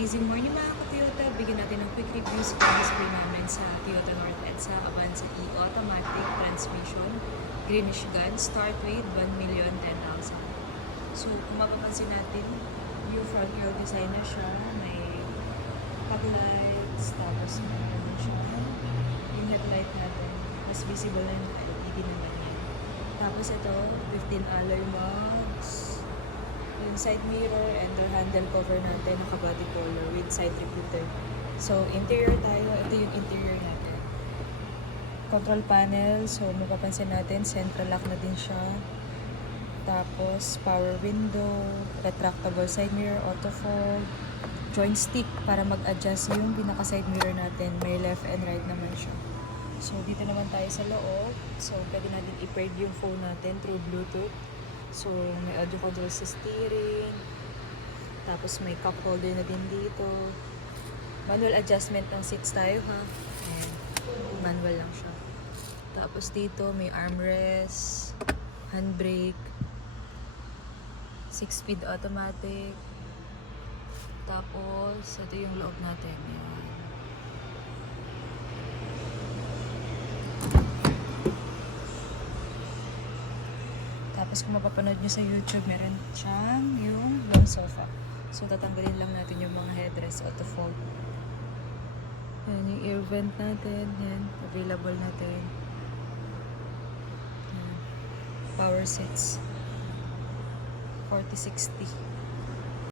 Amazing morning mga ka-Toyota. Bigyan natin ng quick review sa display namin sa Toyota North EDSA Avanza E Automatic Transmission Greenish Gun. Start with 1,010,000. So kung mapapansin natin, yung front grille design na siya. May fog lights, tapos may siya. Yung headlight natin, mas visible na yung LED naman yan. Tapos ito, 15 alloy mags. Yung side mirror and door handle cover natin, naka-body color with side repeater. So, interior tayo. Ito yung interior natin. Control panel. So, mapapansin natin, central lock na din siya. Tapos, power window, retractable side mirror, auto fold, joint stick para mag-adjust yung pinaka-side mirror natin. May left and right naman siya. So, dito naman tayo sa loob. So, pwede natin i-pair yung phone natin through Bluetooth. So, may audio control sa steering. Tapos, may cup holder na din dito. Manual adjustment ng seats tayo, ha? Ayan. Manual lang siya. Tapos, dito, may armrest, handbrake, 6-speed automatic. Tapos, ito yung loob natin. Ayan. Tapos kung mapapanood nyo sa YouTube, meron siyang yung long sofa. So, tatanggalin lang natin yung mga headrest auto fold. Yan, yung air vent natin. Yan, available natin. Yan. Power seats. 4060.